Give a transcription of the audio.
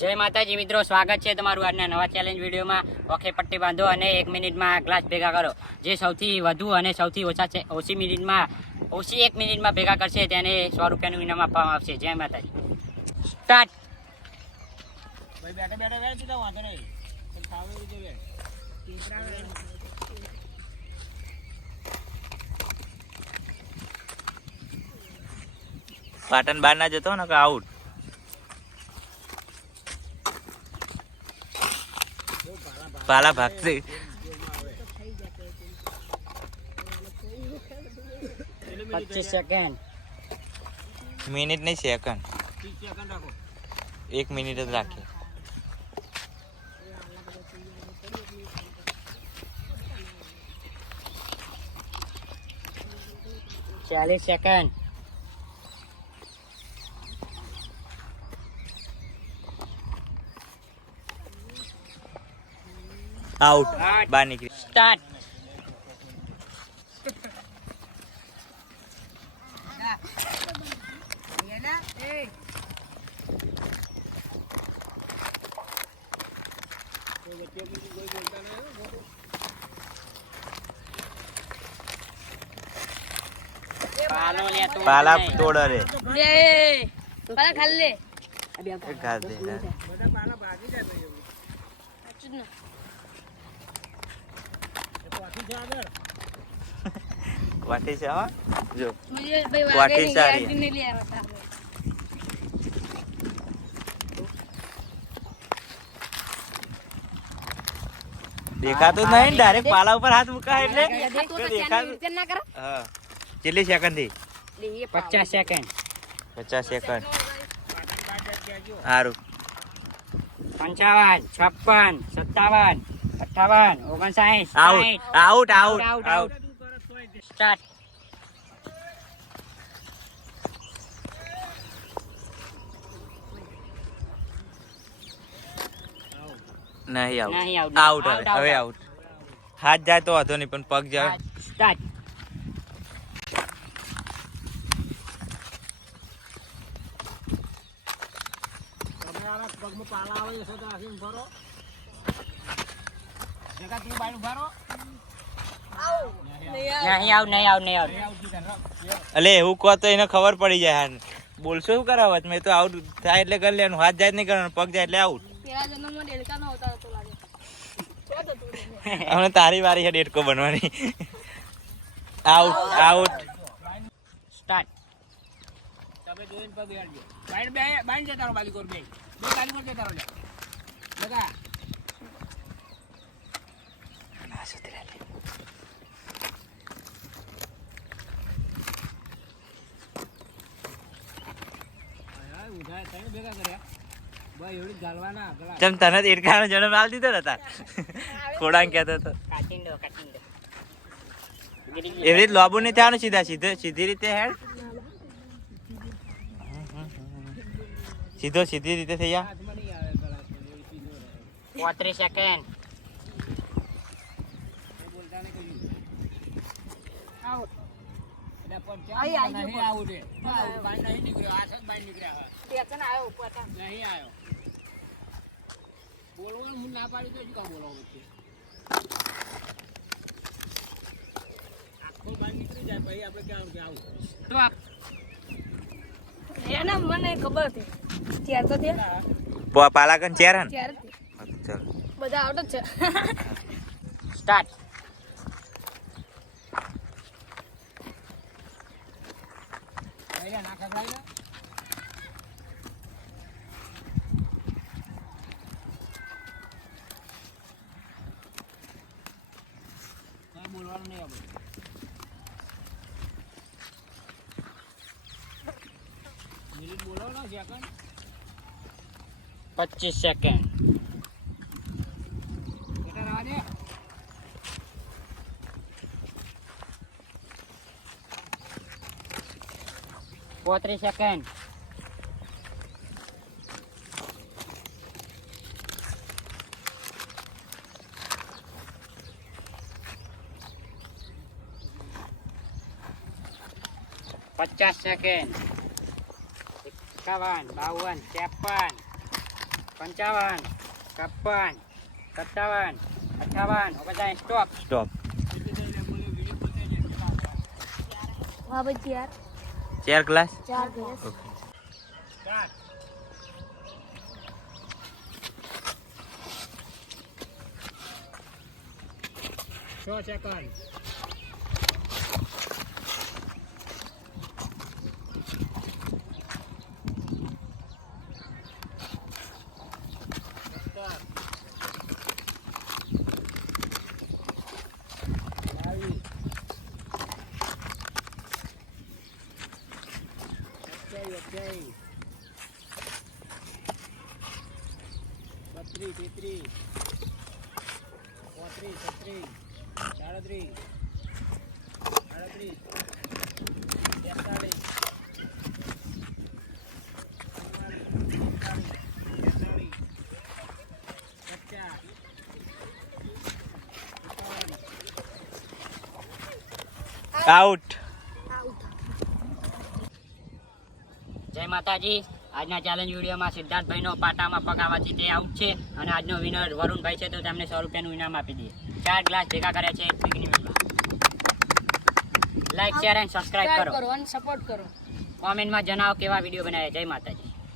જય માતાજી મિત્રો, સ્વાગત છે તમારું આજના નવા ચેલેન્જ વિડીયોમાં. ઓકે પટ્ટી બાંધો અને 1 મિનિટમાં ગ્લાસ ભેગા કરો. જે સૌથી વધુ અને સૌથી ઓછી મિનિટમાં 1 મિનિટમાં ભેગા કરશે તેને 100 રૂપિયાનું ઇનામ આપવામાં આવશે. જય માતાજી. સ્ટાર્ટ. પાટણ બહાર ના જતો ને કે આઉટ. પાલા ભાગશે. 25 સેકન્ડ. મિનિટ નહીં, સેકન્ડ. 1 મિનિટ જ રાખીએ. ચાલીસ સેકન્ડ. આઉટ. બહાર નીકળી. સ્ટાર્ટ. પાલા તોડો રે. પાલા ખાલી લે. ઘાસ દે. વાટી છે હા જો વાટી સારી. દેખાતું જ નહીં, ડાયરેક્ટ પાલા ઉપર હાથ મુકાય એટલે દેખાતું. હા, કેટલી સેકન્ડ થી? 50 સેકન્ડ. 50 સેકન્ડ. સારું. 55, 56, 57, 58, 59. Out out out out. Start. નહીં નહીં, આઉટ. out. આઉટ હવે આઉટ. હાથ જાય તો વાંધો નહીં, પણ પગ જાય. સ્ટાર્ટ. નહીં આઉટ. એટલે એવું કહો તો એને ખબર પડી જાય. હાર બોલશો શું કરાવત? મેં તો આઉટ થાય એટલે કરી લેવાનું. હાથ જાય નહીં કરવાનું, પગ જાય એટલે આઉટ. હવે તારી વારી છે ડેટકો બનવાની. Out out. સ્ટાર્ટ. તમે જોઈને પગ યાડજો. બાઈન જતા રહો, બાલીકોર બે બાલીકોર જતા રહો. લગા ભેગા કર્યા ભાઈ, એવડી ગાલવાના ગળા. ચમ તને દેડકાનો જન્મ આલ દીધો ને તાર ખોડાંગ કહેતો હતો. કાચિંડો. એવી રીતે લોબુ નહીં થવાનું, સીધી રીતે હેડ. સીધી રીતે થઈ જા. હાથમાં નહીં આવે ગળા પર, એવી સીધો રહે. 35 સેકન્ડ. એ બોલતા નહીં કહ્યું. આઉટ. એટલે પણ ક્યાં નહીં આઉટ એ. બાઈન નહીં નીકળ્યો, હાથ જ બાઈન નીકળ્યા. નહીં આવ્યો. બોલવાનું હું ના પાડી તો શું કામ બોલવાનું છે? આખો બાઈન નીકળી જાય પછી આપણે ક્યાં આવું. મને ખબર હતી ત્યાર તો ત્યાં પાલાકન ચેર હે ને? ત્યાર ચાલ બધા આવટ જ છે. સ્ટાર્ટ. અહીંયા નાખા ખાઈ લે. કઈ બોલવાનું નહીં આપણે. મિનિટ બોલાવો ને સેકન્ડ. 25 સેકન્ડ. બેટા રાહ દે. 35 સેકન્ડ. 50 second 51 52 53 55 56 57 58 59 stop. સ્ટોપ. હા ભાઈ 4 ગ્લાસ. 4 ગ્લાસ. સ્ટાર્ટ 6 સેકન્ડ બત્રીસ તેત્રીસ 35 36 37 38 આઉટ. જય માતાજી. આજના ચેલેન્જ વિડીયોમાં સિદ્ધાર્થભાઈનો પાટામાં પગ આવવાથી તે આઉટ છે અને આજનો વિનર વરુણભાઈ છે, તો તેમને 100 રૂપિયાનું ઇનામ આપી દઈએ. 4 ગ્લાસ ભેગા કર્યા છે એક મિનિટમાં. લાઈક શેર એન્ડ સબસ્ક્રાઇબ કરો. કરો અને સપોર્ટ કરો. કોમેન્ટમાં જણાવો કેવા વિડીયો બનાવ્યા. જય માતાજી.